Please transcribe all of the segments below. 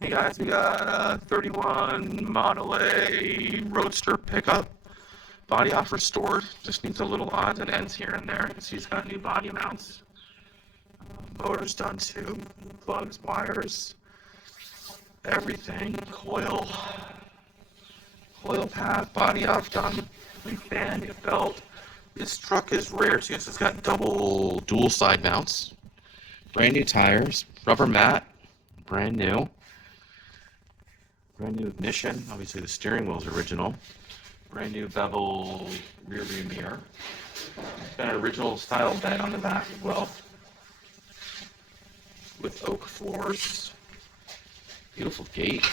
Hey guys, we got a 31 Model A Roadster pickup. Body off restored. Just needs a little odds and ends here and there. You can see it's got new body mounts. Motor's done too. Plugs, wires, everything. Coil path, body off done. New fan, new belt. This truck is rare too. It's got dual side mounts. Brand new tires, rubber mat, brand new. Brand new ignition. Obviously the steering wheel's original. Brand new beveled rear view mirror. Got an original style bed on the back as well, with oak floors. Beautiful gate.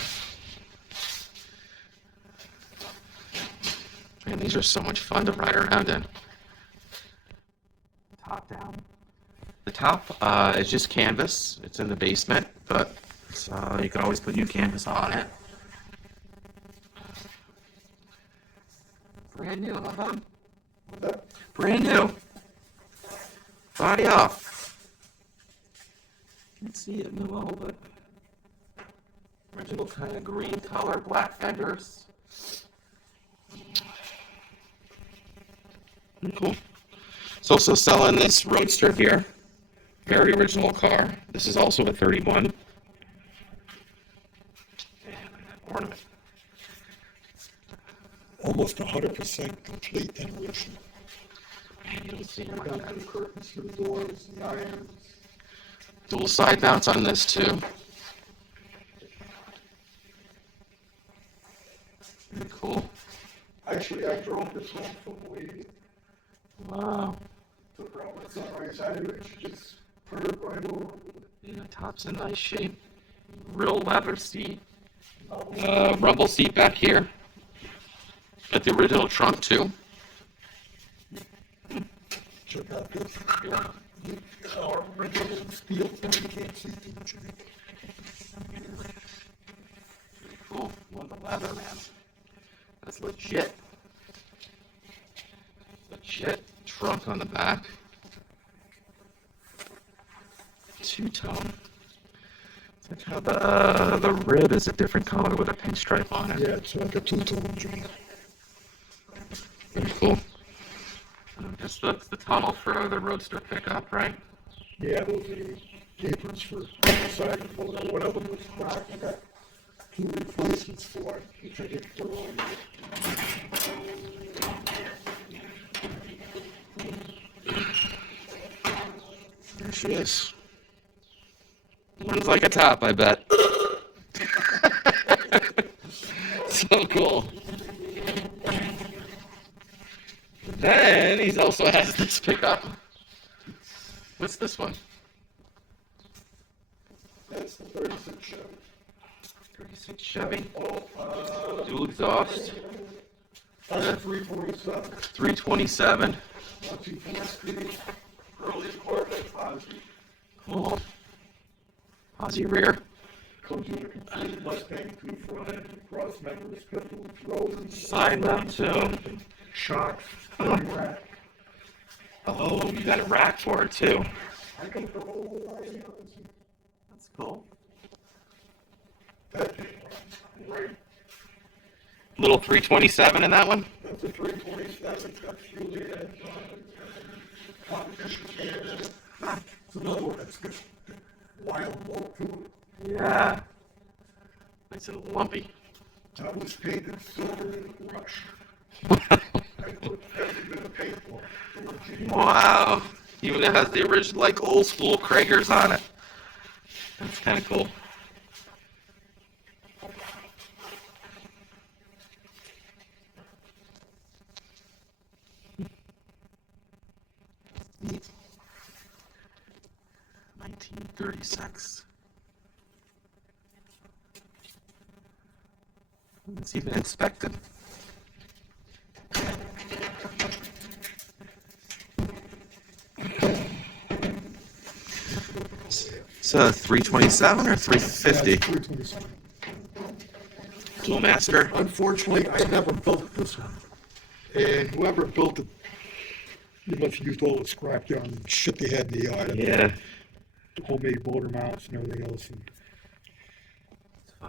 And these are so much fun to ride around in. Top down. The top is just canvas. It's in the basement, but you can always put new canvas on it. Brand new, brand new. Body off. You can see it in the low, but original kind of green color, black fenders. Cool. It's also selling this Roadster here. Very original car. This is also a 31. Ornament. Almost 100% complete and original. Curtains for the doors, dual side mounts on this too. Pretty cool. Actually, I drove this one from WeBe. Wow. Took her on the sunrise side of it. She just put it right over. Yeah, top's in nice shape. Real leather seat. Rumble seat back here. Got the original trunk too. Check out this. Our original steel thing. You can't see too much of it. Pretty cool. Love the leather, man. That's legit. Legit trunk on the back. Two-tone. It's like how the rib is a different color with a pink stripe on it. Yeah, it's like a two-tone joint. Pretty cool. Just that's the tunnel for the Roadster pickup, right? Yeah, those are the aprons for the side of the motor. One of them was cracked. I got 2 replacements for it, which I did for all. There she is. Runs like a top, I bet. So cool. Then he also has this pickup. What's this one? That's the 36 Chevy. 36 Chevy. Dual exhaust. 347. 327. Early Corvette Ozzy. Cool. Aussie rear. Comes with a complete Mustang 2 front end, cross members, pistol throws, Side mount too. shocks, rack. Oh, you got a rack for it too. I can throw all the That's cool. That right. Little 327 in that one. That's a 327. That's really competition. It's another one that's got wild look to it. Yeah. Nice and lumpy. That was painted silver in a rush. I put every bit of paint for it. Wow. Even it has the original, like, old school Kragers on it. That's kind of cool. Neat. 1936. It's even inspected. It's a 327 or 350? 327. Dual master. Unfortunately, I never built this one. And whoever built it, you must have used all the scrapyard and shit they had in the yard. Yeah. Homemade motor mounts and everything else. And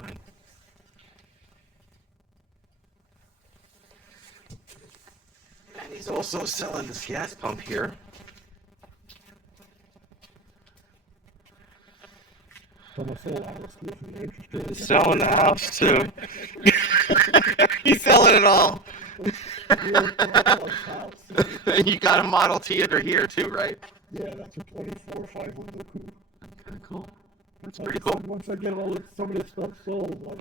fine. And he's also selling this gas pump here. He's selling the house too. He's selling it all. You got a Model T under here too, right? Yeah, that's a 24 500 coupe. Okay, cool. That's Like pretty I cool. said, once I get all some of this stuff sold, like,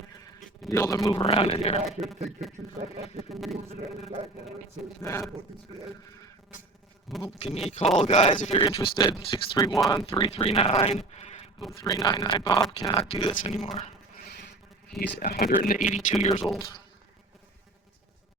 You'll be able to move around in here. I can take pictures of it, I can put the wheels and everything back there. It says, Yeah. look, this guy. Well, give me a call, guys, if you're interested. 631-339-0399. Bob cannot do this anymore. He's 182 years old.